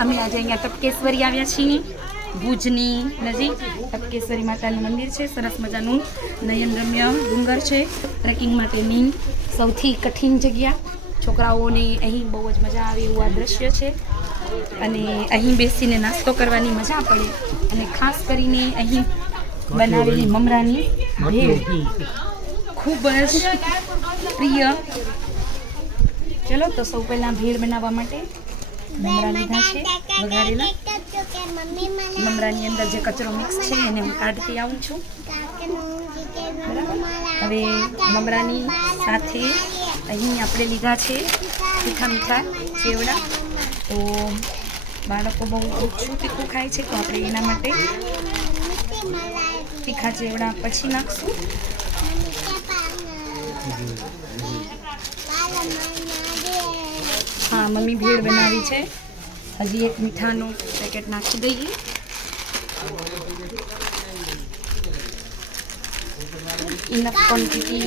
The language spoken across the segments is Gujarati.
અમે આજે અહીંયા ટપકેશ્વરી આવ્યા છીએ ભુજની નજીક ટપકેશ્વરી માતાનું મંદિર છે. સરસ મજાનું નયનરમ્ય ડુંગર છે. ટ્રેકિંગ માટેની સૌથી કઠિન જગ્યા. છોકરાઓને અહીં બહુ જ મજા આવે એવું આ દ્રશ્ય છે અને અહીં બેસીને નાસ્તો કરવાની મજા પડે અને ખાસ કરીને અહીં બનાવેલી મમરાની ભેળ ખૂબ જ પ્રિય. ચલો તો સૌ પહેલાં ભેળ બનાવવા માટે મમરા લીધા છે વઘારેલા. મમરાની અંદર જે કચરો મિક્સ છે એને હું કાઢતી આવું છું. હવે મમરાની સાથે અહીં આપણે લીધા છે તીખા મીઠા ચેવડા. તો બાળકો બહુ ઓછું તીખું ખાય છે તો આપણે એના માટે તીખા ચેવડા પછી નાખશું. હા, મમ્મી ભેળ બનાવી છે. હજી એક મીઠાનું પેકેટ નાખી દઈએ. ઇનફ ક્વોન્ટિટી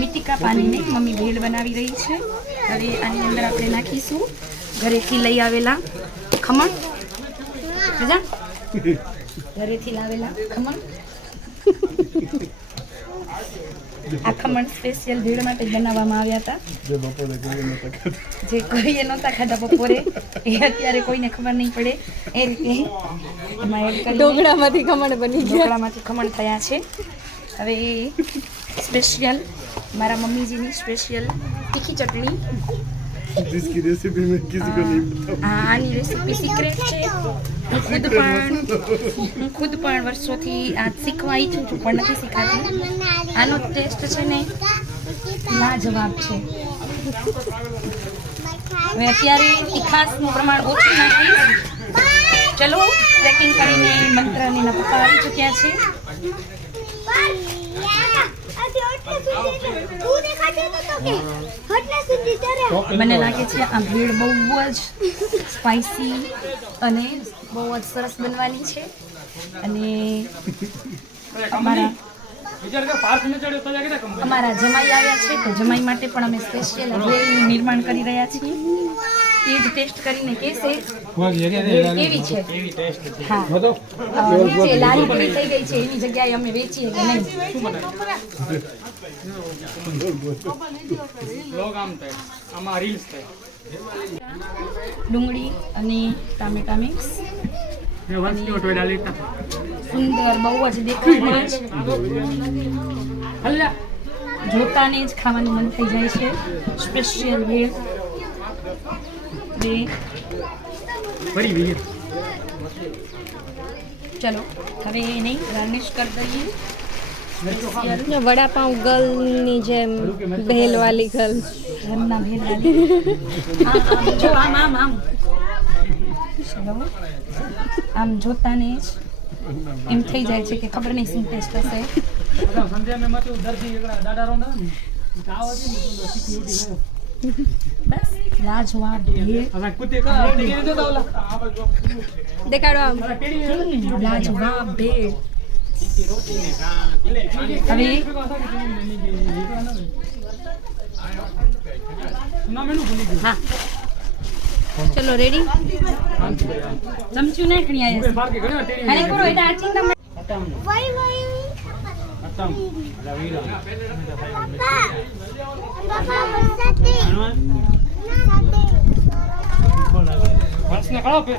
મિતિકા પાણી નહીં, મમ્મી ભેળ બનાવી રહી છે. હવે આની અંદર આપણે નાખીશું ઘરેથી લઈ આવેલા ખમણ. ઘરેથી લાવેલા ખમણ. આ ખમણ સ્પેશિયલ ભેળ માટે બનાવવામાં આવ્યા હતા, જે કોઈએ નહોતા ખાધા બપોરે. એ અત્યારે કોઈને ખબર નહીં પડે એ રીતે એમાં એડ કરી ઢોકળામાંથી ખમણ બની ગયા. ઢોકળામાંથી ખમણ થયા છે. હવે એ સ્પેશિયલ મારા મમ્મીજીની સ્પેશિયલ તીખી ચટણી. जिसकी रेसिपी मैं किसी को नहीं बताऊं. આની રેસીપી સિક્રેટ છે. હું ખુદ પણ વર્ષોથી આ શીખવા ઈચ્છું છું પણ નથી શીખાતી. આનો ટેસ્ટ છે ને લાજવાબ છે. હવે અત્યારે તીખાશનું પ્રમાણ ઓછું નાખીશ. ચલો ટ્રેકિંગ કરીને મંત્રની ના પપ્પા આવી ચૂક્યા છે. મને લાગે છે આ ભેળ બહુ જ સ્પાઇસી અને બહુ જ સરસ બનવાની છે. અને અમારા જમાઈ આવ્યા છે તો જમાઈ માટે પણ અમે સ્પેશિયલ ભેળનું નિર્માણ કરી રહ્યા છીએ. એ જ ટેસ્ટ કરીને કહેશે કેવી છે. હા, નીચે લારી પૂરી થઈ ગઈ છે એની જગ્યાએ અમે વેચીએ કે નહીં. ડુંગળી અને ટામેટા મિક્સ સુંદર બહુ જ દેખાય છે. જોતાને જ ખાવાનું મન થઈ જાય છે. સ્પેશિયલ ભેળ. ચલો હવે એને ગાર્નિશ કરી દઈએ. વડાપાઉં ગર્લની જેમ ભેલવાલી ગર્લ. ઘરના ભેળવાલી. જો આમ આમ આમ ચલો આમ જોતાને જ એમ થઈ જાય છે કે ખબર નહીં શું ટેસ્ટ હશે. બસ લાજવાબ ભેળ. દેખાડો આમ. લાજવાબ ભેળ. હવે હા ચલો રેડી. ચમચું નાખણી આવ્યા અને કરો এটা આચિંદા Papa,